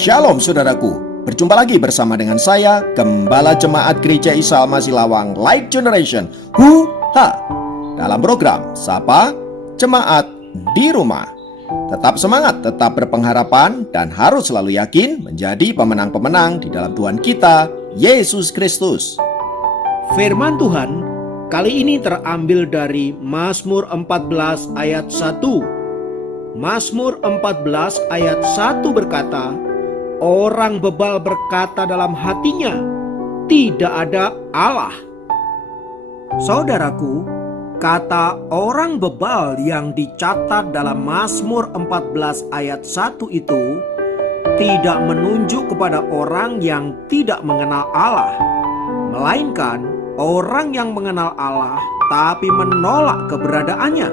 Shalom saudaraku, berjumpa lagi bersama dengan saya, Gembala Jemaat Gereja Isa Al-Masih Lawang Light Generation, dalam program Sapa Jemaat di Rumah. Tetap semangat, tetap berpengharapan, dan harus selalu yakin menjadi pemenang-pemenang di dalam Tuhan kita, Yesus Kristus. Firman Tuhan kali ini terambil dari Mazmur 14 ayat 1. Mazmur 14 ayat 1 berkata, orang bebal berkata dalam hatinya, tidak ada Allah. Saudaraku, kata orang bebal yang dicatat dalam Mazmur 14 ayat 1 itu tidak menunjuk kepada orang yang tidak mengenal Allah, melainkan orang yang mengenal Allah tapi menolak keberadaannya.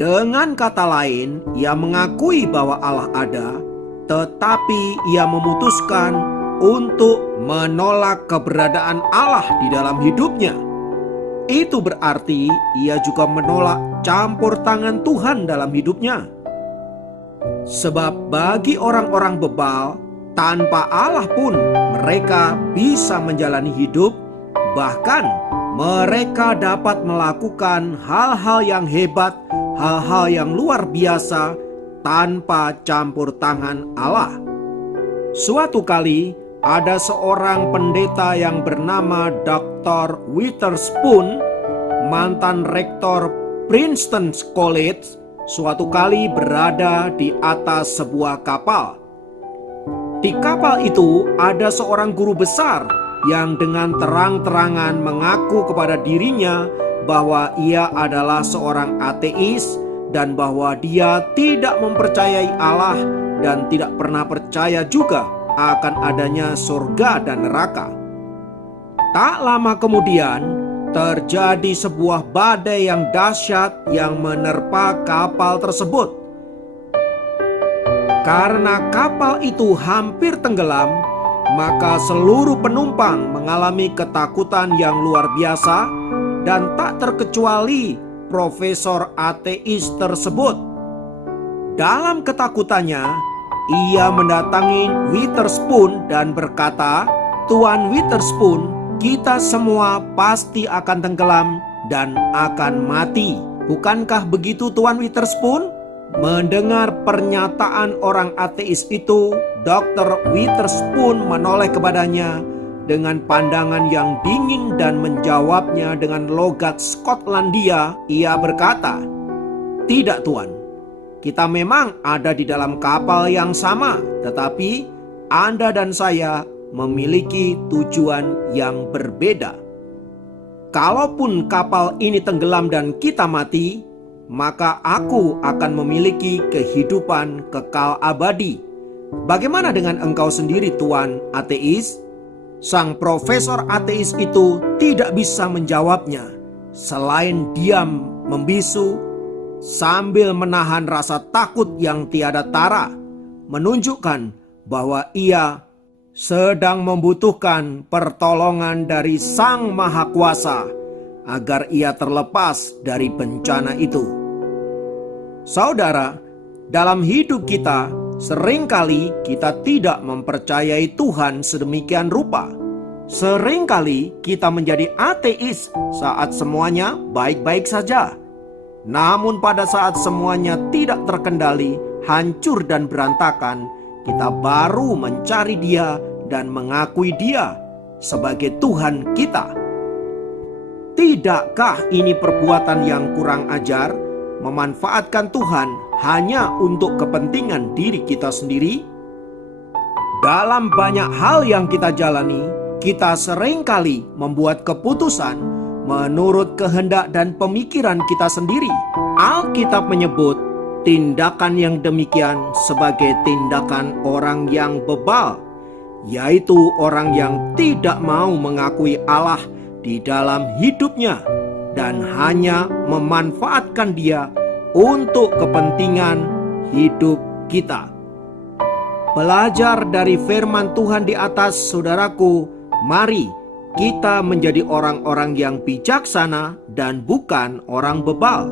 Dengan kata lain, ia mengakui bahwa Allah ada, tetapi ia memutuskan untuk menolak keberadaan Allah di dalam hidupnya. Itu berarti ia juga menolak campur tangan Tuhan dalam hidupnya. Sebab bagi orang-orang bebal, tanpa Allah pun mereka bisa menjalani hidup, bahkan mereka dapat melakukan hal-hal yang hebat, hal-hal yang luar biasa tanpa campur tangan Allah. Suatu kali ada seorang pendeta yang bernama Dr. Witherspoon, mantan rektor Princeton College, suatu kali berada di atas sebuah kapal. Di kapal itu ada seorang guru besar yang dengan terang-terangan mengaku kepada dirinya bahwa ia adalah seorang ateis dan bahwa dia tidak mempercayai Allah dan tidak pernah percaya juga akan adanya surga dan neraka. Tak lama kemudian terjadi sebuah badai yang dahsyat yang menerpa kapal tersebut. Karena kapal itu hampir tenggelam, maka seluruh penumpang mengalami ketakutan yang luar biasa, dan tak terkecuali profesor ateis tersebut. Dalam ketakutannya, ia mendatangi Witherspoon dan berkata, "Tuan Witherspoon, kita semua pasti akan tenggelam dan akan mati. Bukankah begitu, Tuan Witherspoon?" Mendengar pernyataan orang ateis itu, Dr. Witherspoon menoleh kepadanya dengan pandangan yang dingin dan menjawabnya dengan logat Skotlandia. Ia berkata, "Tidak, Tuan. Kita memang ada di dalam kapal yang sama, tetapi Anda dan saya memiliki tujuan yang berbeda. Kalaupun kapal ini tenggelam dan kita mati, maka aku akan memiliki kehidupan kekal abadi. Bagaimana dengan engkau sendiri, Tuan ateis?" Sang profesor ateis itu tidak bisa menjawabnya selain diam membisu sambil menahan rasa takut yang tiada tara, menunjukkan bahwa ia sedang membutuhkan pertolongan dari Sang Maha Kuasa agar ia terlepas dari bencana itu. Saudara, dalam hidup kita seringkali kita tidak mempercayai Tuhan sedemikian rupa. Seringkali kita menjadi ateis saat semuanya baik-baik saja. Namun pada saat semuanya tidak terkendali, hancur dan berantakan, kita baru mencari Dia dan mengakui Dia sebagai Tuhan kita. Tidakkah ini perbuatan yang kurang ajar? Memanfaatkan Tuhan hanya untuk kepentingan diri kita sendiri? Dalam banyak hal yang kita jalani, kita seringkali membuat keputusan menurut kehendak dan pemikiran kita sendiri. Alkitab menyebut tindakan yang demikian sebagai tindakan orang yang bebal, yaitu orang yang tidak mau mengakui Allah di dalam hidupnya dan hanya memanfaatkan Dia untuk kepentingan hidup kita. Belajar dari firman Tuhan di atas, saudaraku, mari kita menjadi orang-orang yang bijaksana dan bukan orang bebal.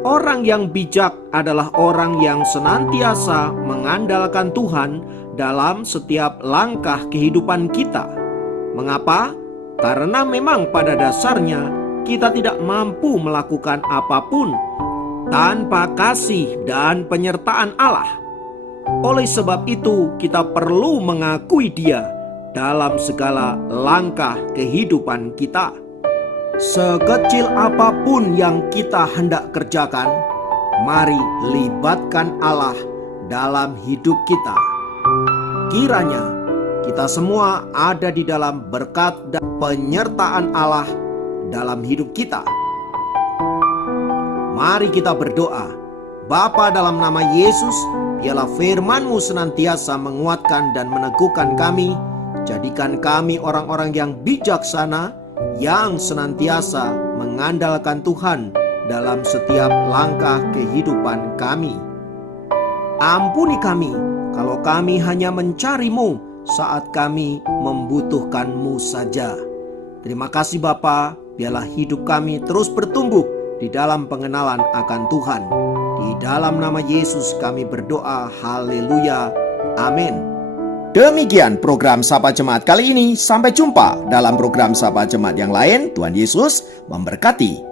Orang yang bijak adalah orang yang senantiasa mengandalkan Tuhan dalam setiap langkah kehidupan kita. Mengapa? Karena memang pada dasarnya kita tidak mampu melakukan apapun tanpa kasih dan penyertaan Allah. Oleh sebab itu, kita perlu mengakui Dia dalam segala langkah kehidupan kita. Sekecil apapun yang kita hendak kerjakan, mari libatkan Allah dalam hidup kita. Kiranya kita semua ada di dalam berkat dan penyertaan Allah dalam hidup kita. Mari kita berdoa. Bapa, dalam nama Yesus, biarlah firman-Mu senantiasa menguatkan dan meneguhkan kami. Jadikan kami orang-orang yang bijaksana, yang senantiasa mengandalkan Tuhan dalam setiap langkah kehidupan kami. Ampuni kami kalau kami hanya mencari-Mu saat kami membutuhkan-Mu saja. Terima kasih Bapa, biarlah hidup kami terus bertumbuh di dalam pengenalan akan Tuhan. Di dalam nama Yesus kami berdoa, haleluya, amin. Demikian program Sapa Jemaat kali ini. Sampai jumpa dalam program Sapa Jemaat yang lain. Tuhan Yesus memberkati.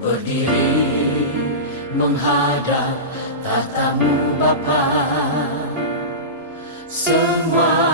Berdiri menghadap tatamu Bapa, semua